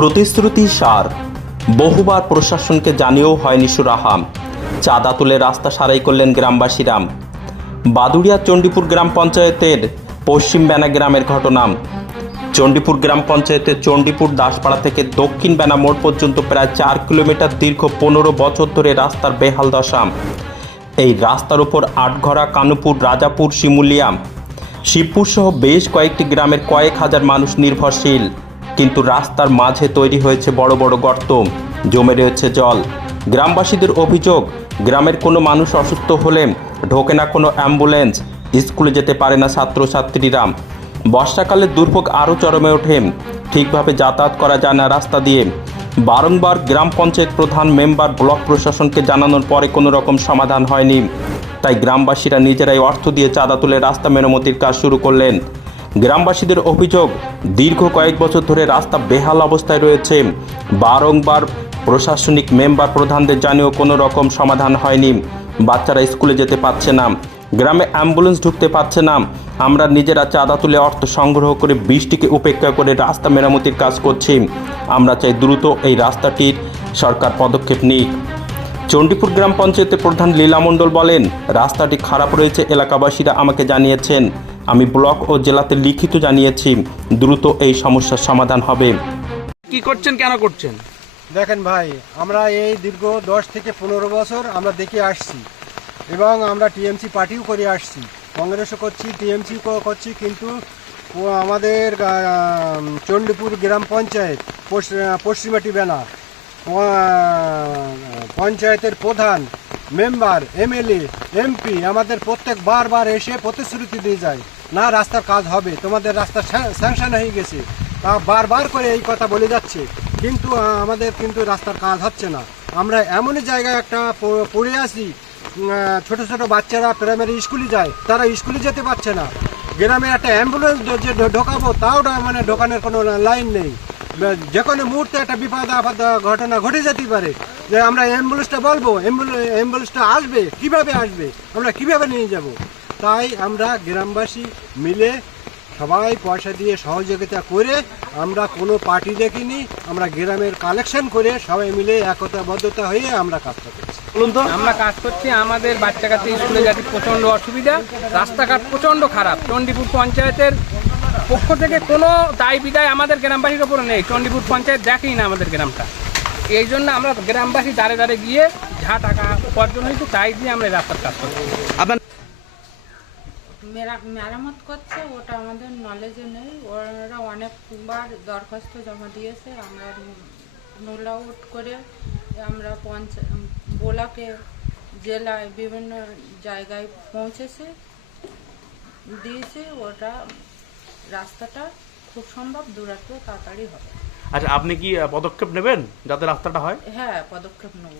প্রতিশ্রুতি সার। বহুবার প্রশাসনকে জানিয়েও হয়নি সুরাহাম চাঁদা তুলে রাস্তা সারাই করলেন গ্রামবাসীরা। বাদুড়িয়া চণ্ডীপুর গ্রাম পঞ্চায়েতের পশ্চিম বেনা গ্রামের ঘটনা। চণ্ডীপুর গ্রাম পঞ্চায়েতের চণ্ডীপুর দাসপাড়া থেকে দক্ষিণ বেনা মোড় পর্যন্ত প্রায় চার কিলোমিটার দীর্ঘ পনেরো বছর ধরে রাস্তার বেহাল দশা। এই রাস্তার উপর আটঘরা, কানুপুর, রাজাপুর, শিমুলিয়া শিবপুর সহ বেশ কয়েকটি গ্রামের কয়েক হাজার মানুষ নির্ভরশীল। কিন্তু রাস্তার মাঝে তৈরি হয়েছে বড় বড় গর্ত। জমে রয়েছে জল। গ্রামবাসীদের অভিযোগ, গ্রামের কোনো মানুষ অসুস্থ হলে ঢোকে না কোনো অ্যাম্বুলেন্স, স্কুলে যেতে পারে না ছাত্রছাত্রীরা। বর্ষাকালে দুর্ভোগ আরও চরমে ওঠে। ঠিকভাবে যাতায়াত করা যায় না রাস্তা দিয়ে। বারংবার গ্রাম পঞ্চায়েত প্রধান মেম্বার, ব্লক প্রশাসনকে জানানোর পরে কোনো রকম সমাধান হয়নি। তাই গ্রামবাসীরা নিজেরাই অর্থ দিয়ে চাঁদা তুলে রাস্তা মেরামতির কাজ শুরু করলেন। গ্রামবাসীদের অভিযোগ, দীর্ঘ কয়েক বছর ধরে রাস্তা বেহাল অবস্থায় রয়েছে। বারংবার প্রশাসনিক মেম্বার প্রধানদের জানিয়েও কোনো রকম সমাধান হয়নি। বাচ্চারা স্কুলে যেতে পারছে না। গ্রামে অ্যাম্বুলেন্স ঢুকতে পারছে না। আমরা নিজেরা চাঁদা তুলে অর্থ সংগ্রহ করে বৃষ্টিকে উপেক্ষা করে রাস্তা মেরামতির কাজ করছি। আমরা চাই দ্রুত এই রাস্তাটির সরকার পদক্ষেপ নিক। চণ্ডীপুর গ্রাম পঞ্চায়েতের প্রধান লীলা মণ্ডল বলেন, রাস্তাটি খারাপ রয়েছে, এলাকাবাসীরা আমাকে জানিয়েছেন। আমি ব্লক ও জেলাতে লিখিত জানিয়েছি দ্রুত এই সমস্যার সমাধান হবে। কি করছেন কেন করছেন? দেখেন ভাই আমরা এই দীর্ঘ দশ থেকে পনেরো বছর আমরা দেখে আসছি এবং আমরা টিএমসি পার্টিও করে আসছি। কংগ্রেসও করছি টিএমসি করছি কিন্তু আমাদের চণ্ডীপুর গ্রাম পঞ্চায়েত পশ্চ- পশ্চিমাটি বেনা পঞ্চায়েতের প্রধান মেম্বার এমএলএ এমপি আমাদের প্রত্যেক বারবার এসে প্রতিশ্রুতি দিয়ে যায়। না, রাস্তার কাজ হবে। তোমাদের রাস্তা স্যাংশন হয়ে গেছে। তা বারবার করে এই কথা বলে যাচ্ছে। কিন্তু আমাদের কিন্তু রাস্তার কাজ হচ্ছে না। আমরা এমনই জায়গায় একটা পড়ে আসি ছোট ছোট বাচ্চারা প্রাইমারি স্কুলে যায়। তারা স্কুলে যেতে পারছে না। গ্রামে একটা অ্যাম্বুলেন্স যে ঢোকাবো, তাও মানে ঢোকানোর কোনো লাইন নেই। যে কোনো মুহূর্তে একটা বিপদ, আপদ, ঘটনা ঘটে যেতে পারে। যে আমরা অ্যাম্বুলেন্সটা বলব অ্যাম্বুলেন্স অ্যাম্বুলেন্সটা আসবে, কীভাবে আসবে? আমরা কীভাবে নিয়ে যাব? তাই আমরা গ্রামবাসী মিলে সবাই পয়সা দিয়ে সহযোগিতা করে আমরা কোনো পার্টি দেখিনি আমরা গ্রামের কালেকশন করে সবাই মিলে একতাবদ্ধতা হয়ে আমরা কাজটা করছি। বলুন তো আমরা কাজ করছি আমাদের বাচ্চা কাচ্চা স্কুলে যেতে প্রচণ্ড অসুবিধা রাস্তাঘাট প্রচণ্ড খারাপ। চণ্ডীপুর পঞ্চায়েতের পক্ষ থেকে কোনো দায় বিদায় আমাদের গ্রামবাসীর ওপরে নেই। চণ্ডীপুর পঞ্চায়েত দেখেই না আমাদের গ্রামটা। এই জন্য আমরা গ্রামবাসী দাঁড়ে দাঁড়ে গিয়ে যা টাকা উপার্জন হয়েছে তাই দিয়ে আমরা রাস্তার কাজ করছি। মেরামত করছে ওটা আমাদের নলেজে নেই। ওরা অনেকবার দরখাস্ত জমা দিয়েছে আমরা নোল আউট করে আমরা পঞ্চায়েত বোলাকে জেলায় বিভিন্ন জায়গায় পৌঁছেছে দিয়েছে ওটা রাস্তাটা খুব সম্ভব দূরত্ব তাড়াতাড়ি হবে। আচ্ছা আপনি কি পদক্ষেপ নেবেন যাতে রাস্তাটা হয়? হ্যাঁ পদক্ষেপ নেব।